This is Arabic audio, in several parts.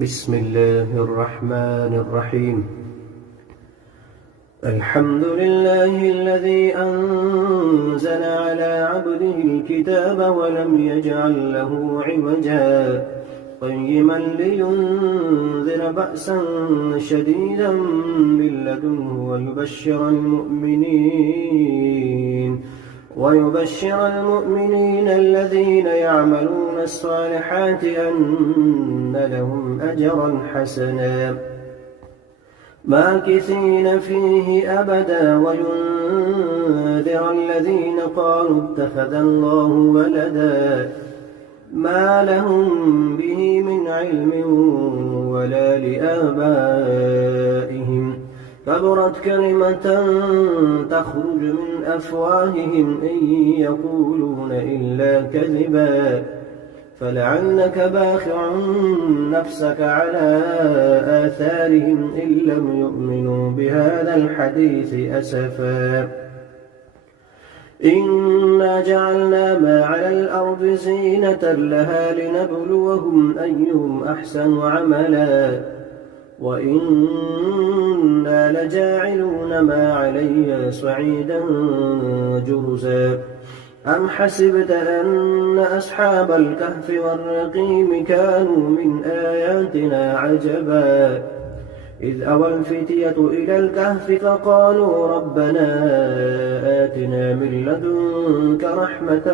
بسم الله الرحمن الرحيم. الحمد لله الذي أنزل على عبده الكتاب ولم يجعل له عوجا قيما لينذر بأسا شديدا من لدنه ويبشر المؤمنين الذين يعملون الصالحات أن لهم أجرا حسنا ماكثين فيه أبدا وينذر الذين قالوا اتخذ الله ولدا ما لهم به من علم ولا لآبائهم كبرت كلمة تخرج من أفواههم إن يقولون إلا كذبا فلعلك باخع نفسك على آثارهم إن لم يؤمنوا بهذا الحديث أسفا إنا جعلنا ما على الأرض زينة لها لنبلوهم أيهم أحسن عملا وإنا لجاعلون ما عليها صعيدا جرزا أم حسبت أن أصحاب الكهف والرقيم كانوا من آياتنا عجبا إذ أوى الفتية إلى الكهف فقالوا ربنا آتنا من لدنك رحمة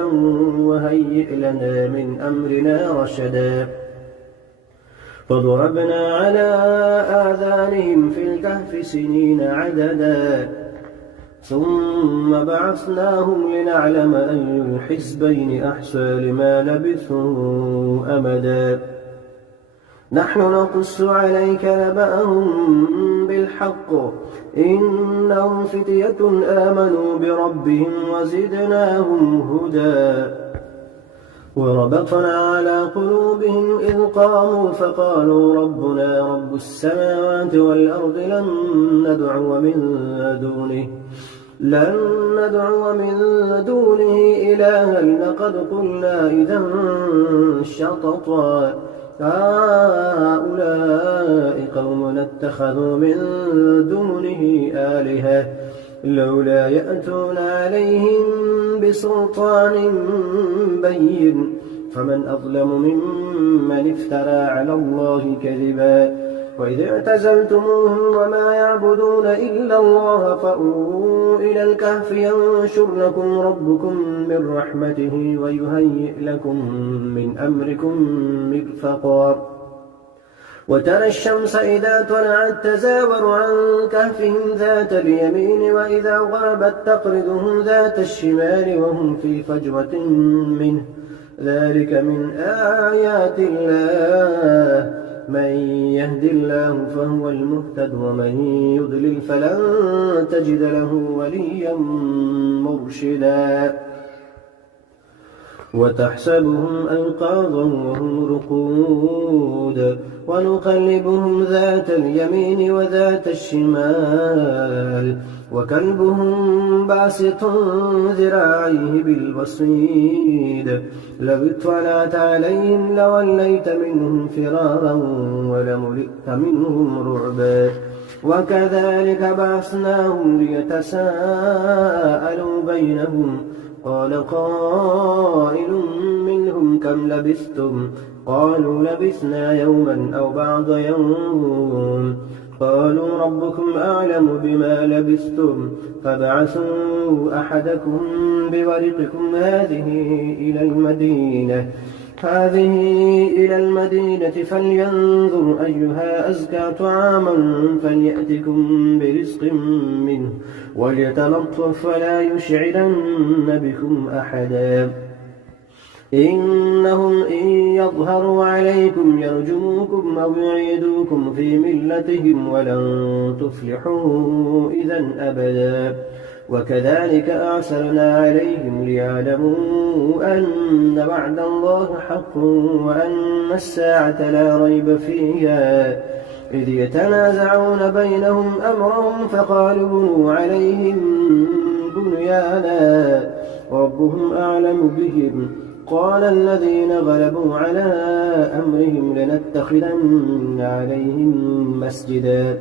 وهيئ لنا من أمرنا رشدا فضربنا على آذانهم في الكهف سنين عددا ثم بعثناهم لنعلم أي الحزبين أحصى لما لبثوا أمدا نحن نقص عليك نبأهم بالحق إنهم فتية آمنوا بربهم وزدناهم هدى وربطنا على قلوبهم إذ قاموا فقالوا ربنا رب السماوات والأرض لن ندعو من دونه إلها لقد قلنا إذا شططا هؤلاء قوم اتخذوا من دونه آلهة لولا يأتون عليهم بسلطان بين فمن أظلم ممن افترى على الله كذبا وإذ اعتزلتموهم وما يعبدون إلا الله فأووا إلى الكهف ينشر لكم ربكم من رحمته ويهيئ لكم من أمركم مرفقا وترى الشمس إذا طلعت تزاور عن كهفهم ذات اليمين وإذا غربت تقرضهم ذات الشمال وهم في فجوة منه ذلك من آيات الله من يهد الله فهو المهتد ومن يضلل فلن تجد له وليا مرشدا وتحسبهم أيقاظا وهم رقود ونقلبهم ذات اليمين وذات الشمال وكلبهم باسط ذراعيه بالوصيد لو اطلعت عليهم لوليت منهم فرارا ولملئت منهم رعبا وكذلك بعثناهم ليتساءلوا بينهم قال قائل منهم كم لبثتم قالوا لبثنا يوما أو بعض يوم قالوا ربكم أعلم بما لبثتم فابعثوا أحدكم بورقكم هذه إلى المدينة فلينظر أيها أزكى طعاما فليأتكم برزق منه وليتلطف ولا يشعرن بكم أحدا إنهم إن يظهروا عليكم يرجموكم أو يعيدوكم في ملتهم ولن تفلحوا إذا أبدا وكذلك أعثرنا عليهم ليعلموا أن وعد الله حق وأن الساعة لا ريب فيها إذ يتنازعون بينهم أمرهم فقالوا بنوا عليهم بنيانا ربهم أعلم بهم قال الذين غلبوا على أمرهم لنتخذن عليهم مسجدا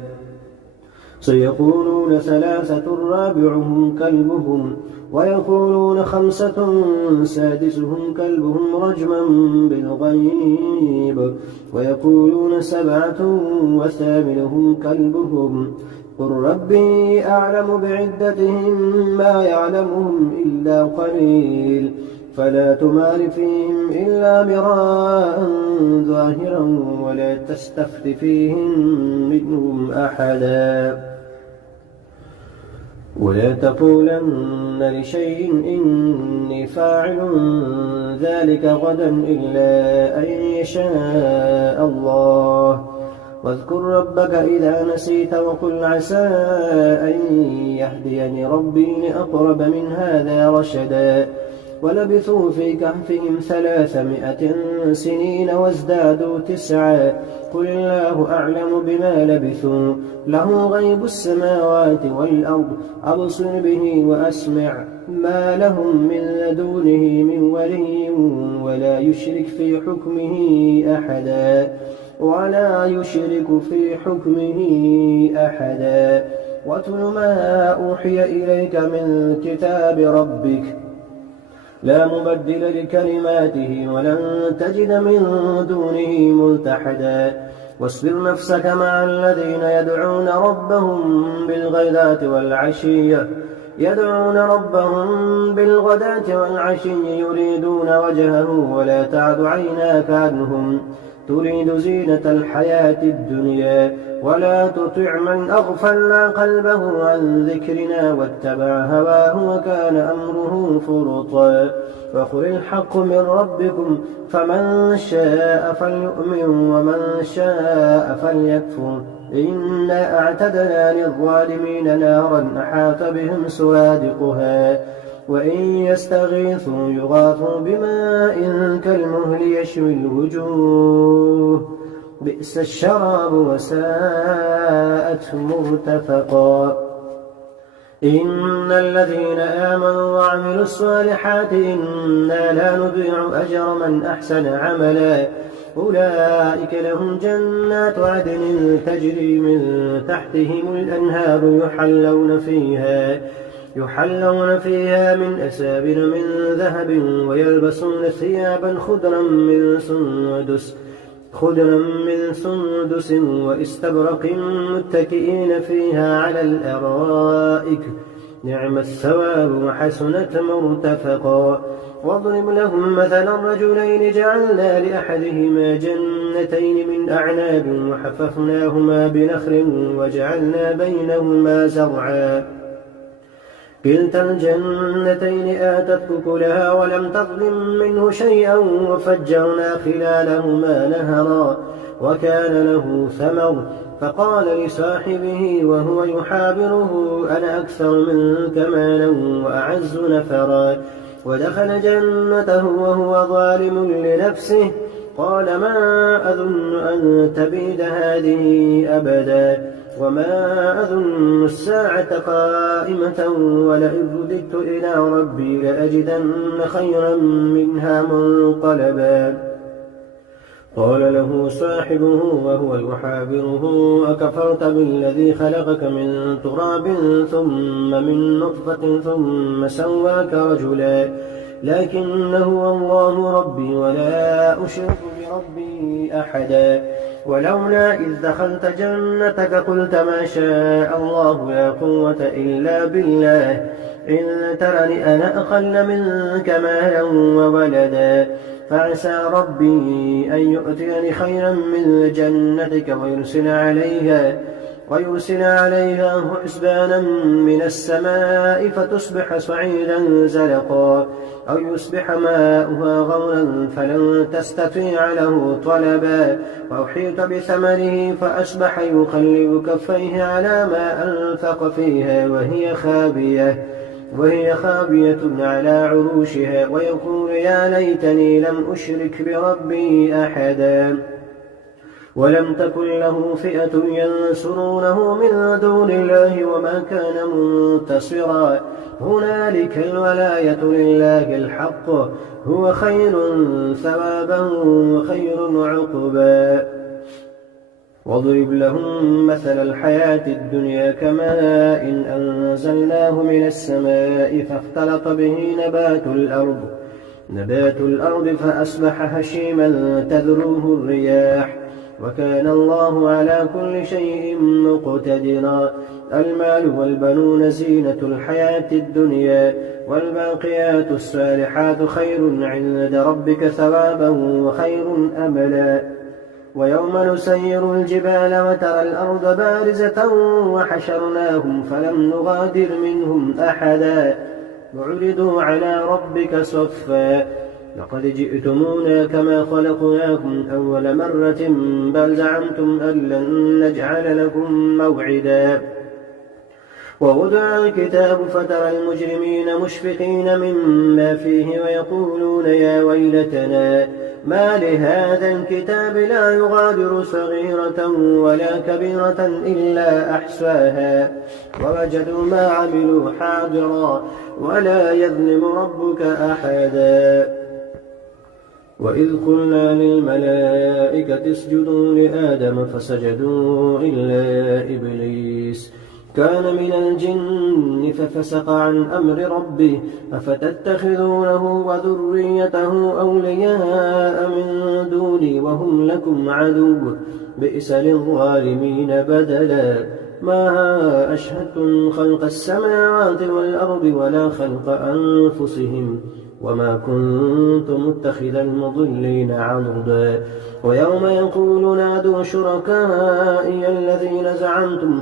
سيقولون ثلاثة رابعهم كلبهم ويقولون خمسة سادسهم كلبهم رجما بالغيب ويقولون سبعة وثامنهم كلبهم قل ربي أعلم بعدتهم ما يعلمهم إلا قليل فلا تمار فيهم إلا مراء ظاهرا ولا تستفت فيهم منهم أحدا ولا تقولن لشيء إني فاعل ذلك غدا إلا أن يشاء الله واذكر ربك إذا نسيت وقل عسى أن يهديني ربي لأقرب من هذا رشدا ولبثوا في كهفهم 300 سنين وازدادوا 9 قل الله أعلم بما لبثوا له غيب السماوات والأرض أبصر به وأسمع ما لهم من لدونه من ولي ولا يشرك في حكمه أحدا واتل ما أوحي إليك من كتاب ربك لا مبدل لكلماته ولن تجد من دونه ملتحدا واصبر نفسك مع الذين يدعون ربهم بالغداة والعشي يريدون وجهه ولا تعد عيناك عنهم تريد زينة الحياة الدنيا ولا تطع من أغفلنا قلبه عن ذكرنا واتبع هواه وكان أمره فرطا فقل الحق من ربكم فمن شاء فليؤمن ومن شاء فليكفر إنا أعتدنا للظالمين نارا أحاط بهم سرادقها وإن يستغيثوا يغاثوا بماء كالمهل يشوي الوجوه بئس الشراب وساءت مرتفقا إن الذين آمنوا وعملوا الصالحات إنا لا نضيع أجر من أحسن عملا أولئك لهم جنات عدن تجري من تحتهم الأنهار يحلون فيها من أسابر من ذهب ويلبسون ثيابا خضرا من سندس واستبرق متكئين فيها على الأرائك نعم الثواب وحسنت مرتفقا واضرب لهم مثلا رجلين جعلنا لأحدهما جنتين من أعناب وحففناهما بنخل وجعلنا بينهما زرعا كلتا الجنتين آتت أكلها ولم تظلم منه شيئا وفجرنا خلالهما نهرا وكان له ثمر فقال لصاحبه وهو يحابره أنا أكثر منك مالا وأعز نفرا ودخل جنته وهو ظالم لنفسه قال ما أظن أن تبيد هذه أبدا وما أظن الساعة قائمة ولئن رددت إلى ربي لأجدن خيرا منها منقلبا قال له صاحبه وهو يحابره أكفرت بالذي خلقك من تراب ثم من نطفة ثم سواك رجلا لكن هو الله ربي ولا أشرك بربي أحدا ولولا إذ دخلت جنتك قلت ما شاء الله لا قوة إلا بالله إن ترني أنا أقل منك مالا وولدا فعسى ربي أن يؤتيني خيرا من جنتك ويرسل عليها حسبانا من السماء فتصبح صعيدا زلقا أو يصبح ماؤها غورا فلن تستطيع له طلبا وأحيط بثمره فأصبح يقلب كفيه على ما أنفق فيها وهي خابية على عروشها ويقول يا ليتني لم أشرك بربي أحدا ولم تكن له فئة ينصرونه من دون الله وما كان منتصرا هنالك الولاية لله الحق هو خير ثوابا وخير عقبا واضرب لهم مثل الحياة الدنيا كماء إن أنزلناه من السماء فاختلط به نبات الأرض فأصبح هشيما تذروه الرياح وكان الله على كل شيء مقتدرا المال والبنون زينة الحياة الدنيا والباقيات الصالحات خير عند ربك ثوابا وخير أملا ويوم نسير الجبال وترى الأرض بارزة وحشرناهم فلم نغادر منهم أحدا وعرضوا على ربك صفا لقد جئتمونا كما خلقناكم أول مرة بل زعمتم أن لن نجعل لكم موعدا ووضع الكتاب فترى المجرمين مشفقين مما فيه ويقولون يا ويلتنا ما لهذا الكتاب لا يغادر صغيرة ولا كبيرة إلا أحصاها ووجدوا ما عملوا حاضرا ولا يظلم ربك أحدا وإذ قلنا للملائكة اسجدوا لآدم فسجدوا إلا إبليس كان من الجن ففسق عن أمر ربه أفتتخذونه وذريته أولياء من دوني وهم لكم عدو بئس للظالمين بدلا ما أشهدتم خلق السماوات والأرض ولا خلق أنفسهم وما كنت متخذ المضلين عضدا ويوم يقول نادوا شركائي الذين زعمتم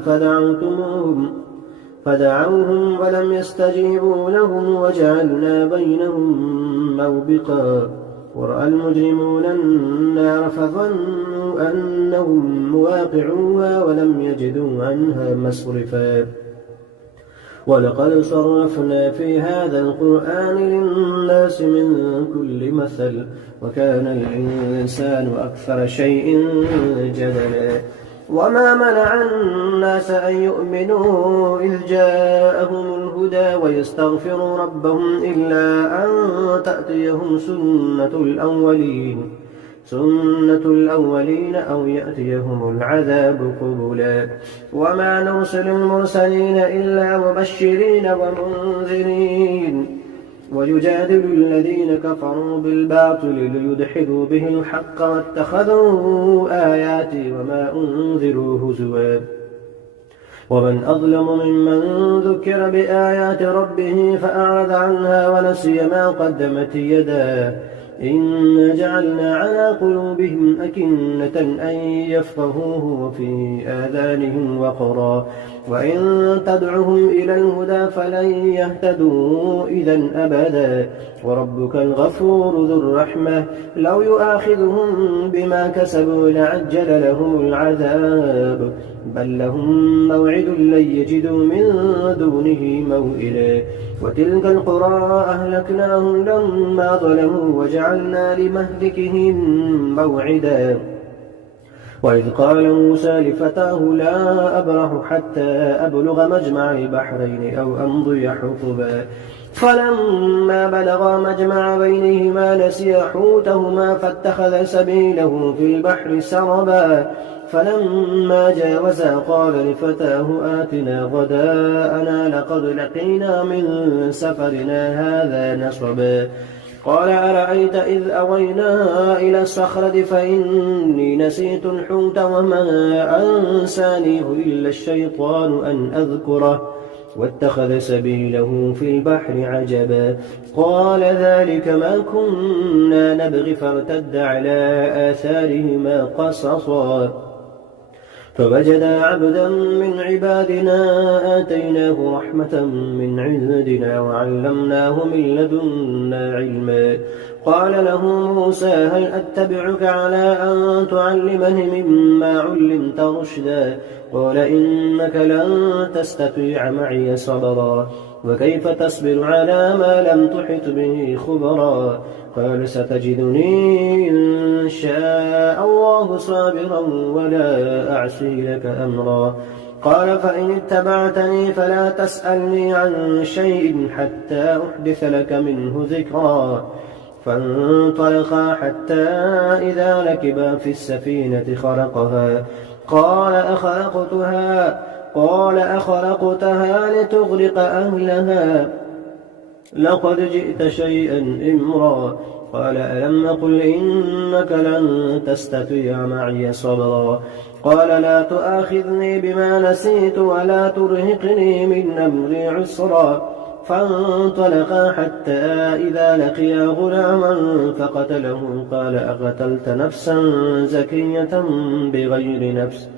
فدعوهم ولم يستجيبوا لهم وجعلنا بينهم موبقا ورأى المجرمون النار فظنوا أنهم مواقعوها ولم يجدوا عنها مصرفا ولقد صرفنا في هذا القرآن للناس من كل مثل وكان الإنسان أكثر شيء جدلا وما منع الناس أن يؤمنوا إذ جاءهم الهدى ويستغفروا ربهم إلا أن تأتيهم سنة الأولين أو يأتيهم العذاب قبلا وما نرسل المرسلين إلا مبشرين ومنذرين ويجادل الذين كفروا بالباطل ليدحضوا به الحق واتخذوا آياتي وما أنذروا هزوا ومن أظلم ممن ذكر بآيات ربه فأعرض عنها ونسي ما قدمت يداه إنا جعلنا على قلوبهم أكنة أن يفقهوه وفي آذانهم وقرا وإن تدعهم إلى الهدى فلن يهتدوا إذا أبدا وربك الغفور ذو الرحمة لو يؤاخذهم بما كسبوا لعجل لهم العذاب بل لهم موعد لن يجدوا من دونه موئلا وتلك القرى أهلكناهم لما ظلموا وجعلنا لمهلكهم موعدا وإذ قال موسى لفتاه لا أبرح حتى أبلغ مجمع البحرين أو أمضي حقبا فلما بلغا مجمع بينهما نسيا حوتهما فاتخذ سبيله في البحر سربا فلما جاوزا قال لفتاه آتنا غداءنا لقد لقينا من سفرنا هذا نصبا قال أرأيت إذ أوينا إلى الصخرة فإني نسيت الحوت وما أنسانيه إلا الشيطان أن أذكره واتخذ سبيله في البحر عجبا قال ذلك ما كنا نبغي فارتد على آثارهما قصصا فوجدا عبدا من عبادنا آتيناه رحمة من عندنا وعلمناه من لدنا علما قال له موسى هل أتبعك على أن تعلمني مما علمت رشدا قال إنك لن تستطيع معي صبرا وكيف تصبر على ما لم تحط به خبرا قال ستجدني إن شاء الله صابرا ولا أعصي لك أمرا قال فإن اتبعتني فلا تسألني عن شيء حتى أحدث لك منه ذكرا فانطلقا حتى إذا ركبا في السفينة خرقها قال أخرقتها لتغرق أهلها لقد جئت شيئا إمرا قال ألم أقل إنك لن تستطيع معي صبرا قال لا تؤاخذني بما نسيت ولا ترهقني من أمري عسرا فانطلقا حتى إذا لقيا غلاما فقتله قال أقتلت نفسا زكية بغير نفس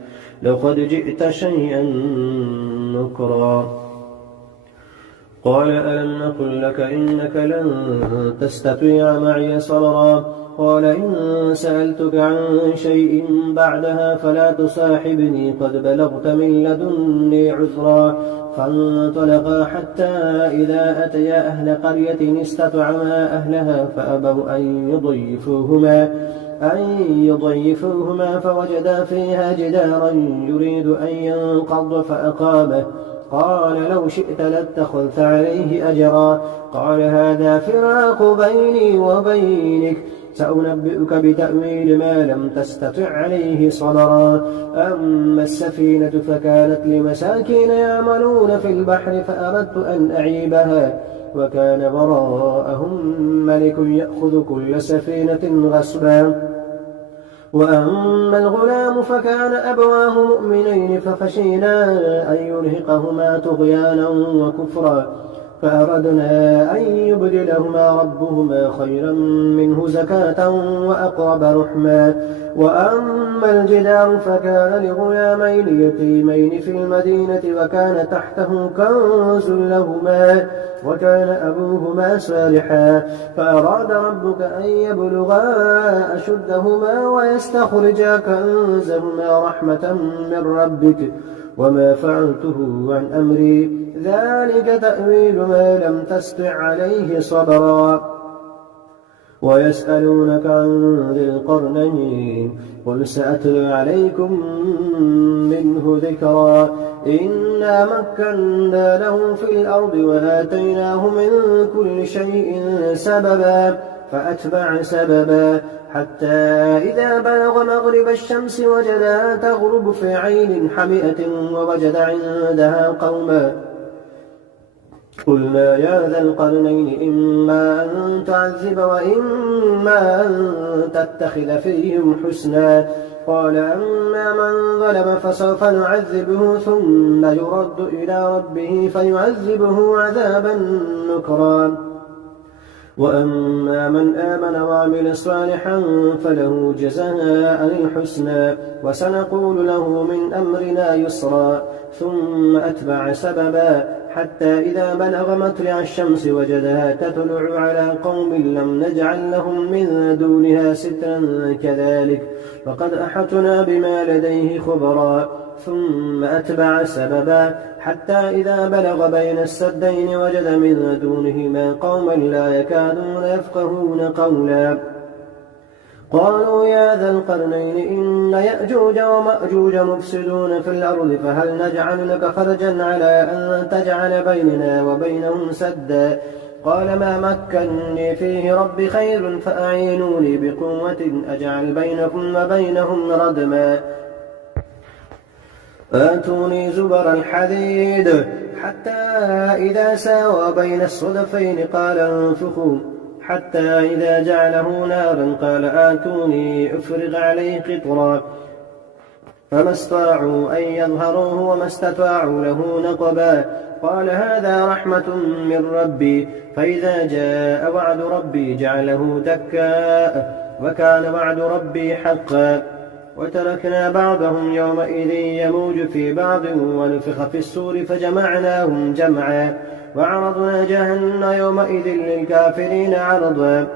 لقد جئت شيئا نكرا قال ألم نقل لك إنك لن تستطيع معي صبرا قال إن سألتك عن شيء بعدها فلا تصاحبني قد بلغت من لدني عذرا فانطلقا حتى إذا أتيا أهل قرية استطعما أهلها فأبوا أن يضيفوهما فوجدا فيها جدارا يريد أن ينقض فأقامه قال لو شئت لاتخذت عليه أجرا قال هذا فراق بيني وبينك سأنبئك بتأويل ما لم تستطع عليه صبرا أما السفينة فكانت لمساكين يعملون في البحر فأردت أن أعيبها وكان وراءهم ملك يأخذ كل سفينة غصبا وأما الغلام فكان أبواه مؤمنين فخشينا أن يرهقهما طغيانا وكفرا فأردنا أن يبدلهما ربهما خيرا منه زكاة وأقرب رحما وأما الجدار فكان لغلامين يتيمين في المدينة وكان تحته كنز لهما وكان أبوهما صالحا فأراد ربك أن يبلغا أشدهما ويستخرجا كنزهما رحمة من ربك وما فعلته عن أمري ذلك تأويل ما لم تستطع عليه صبرا ويسألونك عن ذي القرنين قل سأتلو عليكم منه ذكرا إنا مكنا له في الأرض وآتيناه من كل شيء سببا فأتبع سببا حتى إذا بلغ مغرب الشمس وجدها تغرب في عين حمئة ووجد عندها قوما قلنا يا ذا القرنين إما أن تعذب وإما أن تتخذ فيهم حسنا قال أما من ظلم فسوف نعذبه ثم يرد إلى ربه فيعذبه عذابا نكرا وأما من آمن وعمل صالحا فله جزاء الحسنى وسنقول له من أمرنا يسرا ثم أتبع سببا حتى إذا بلغ مطلع الشمس وجدها تطلع على قوم لم نجعل لهم من دونها سترا كذلك فقد أحطنا بما لديه خبرا ثم أتبع سببا حتى إذا بلغ بين السدين وجد من دونهما قوما لا يكادون يفقهون قولا قالوا يا ذا القرنين إن يأجوج ومأجوج مفسدون في الأرض فهل نجعل لك خرجا على أن تجعل بيننا وبينهم سدا قال ما مكنني فيه ربي خير فأعينوني بقوة أجعل بينكم وبينهم ردما آتوني زبر الحديد حتى إذا ساوى بين الصدفين قال انفخوا حتى إذا جعله نارا قال آتوني أفرغ عليه قطرا فما استطاعوا أن يظهروه وما استطاعوا له نقبا قال هذا رحمة من ربي فإذا جاء وعد ربي جعله دكاء وكان وعد ربي حقا وتركنا بعضهم يومئذ يموج في بعض ونفخ في السور فجمعناهم جمعا وعرضنا جهنم يومئذ للكافرين عرضا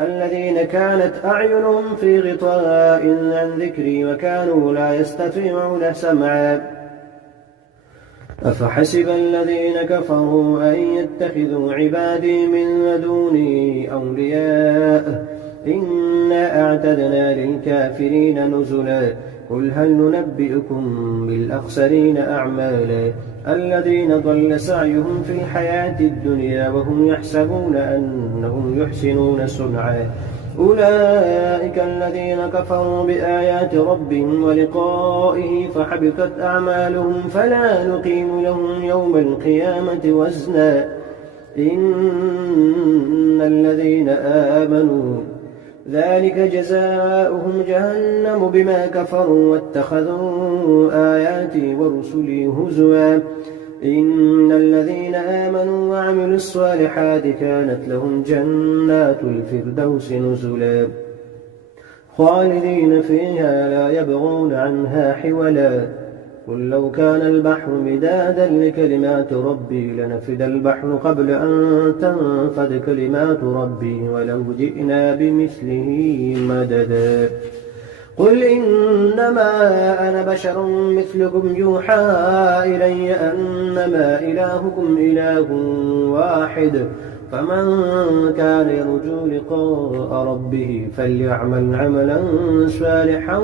الذين كانت أعينهم في غطاء عن ذكري وكانوا لا يستطيعون سمعا أفحسب الذين كفروا أن يتخذوا عبادي من دوني أولياء إنا أعتدنا للكافرين نزلا قل هل ننبئكم بالأخسرين أعمالا الذين ضل سعيهم في الحياة الدنيا وهم يحسبون أنهم يحسنون صنعا أولئك الذين كفروا بآيات ربهم ولقائه فحبطت أعمالهم فلا نقيم لهم يوم القيامة وزنا إن الذين آمنوا ذلك جزاؤهم جهنم بما كفروا واتخذوا آياتي ورسلي هزوا إن الذين آمنوا وعملوا الصالحات كانت لهم جنات الفردوس نزلا خالدين فيها لا يبغون عنها حولا قل لو كان البحر مدادا لكلمات ربي لنفد البحر قبل أن تنفد كلمات ربي ولو جئنا بمثله مددا قل إنما أنا بشر مثلكم يوحى إلي أنما إلهكم إله واحد فمن كان يرجو لقاء ربه فليعمل عملا صالحا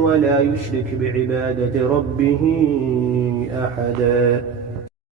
ولا يشرك بعبادة ربه أحدا.